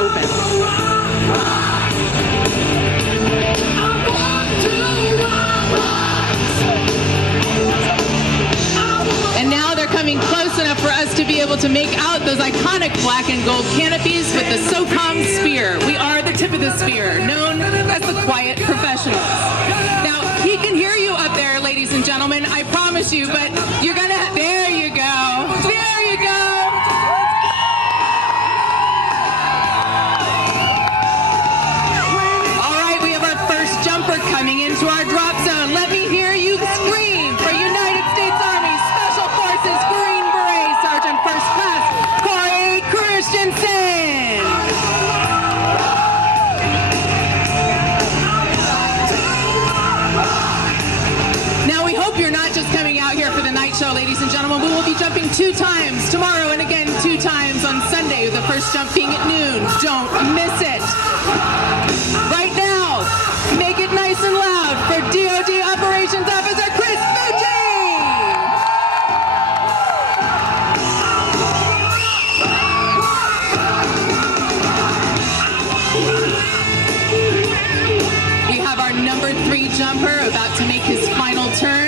open. And now they're coming close enough for us to be able to make out those iconic black and gold canopies with the SOCOM spear. We are the tip of the spear, known as the quiet professionals. Now, he can hear you up there, ladies and gentlemen, I promise you, but you're gonna, there you go. There you go. All right, we have our first jumper coming into our drop zone. Let me hear you scream for United States Army Special Forces Green Beret Sergeant First Class Corey Christensen. Now we hope you're not just coming out here for the night show, ladies and gentlemen. We will be jumping 2 times tomorrow and again 2 times on Sunday, with the first jump being at noon. Don't miss it. Right now, make it nice and loud for DoD Operations Officer Chris Fucci. We have our number 3 jumper about to make his final turn.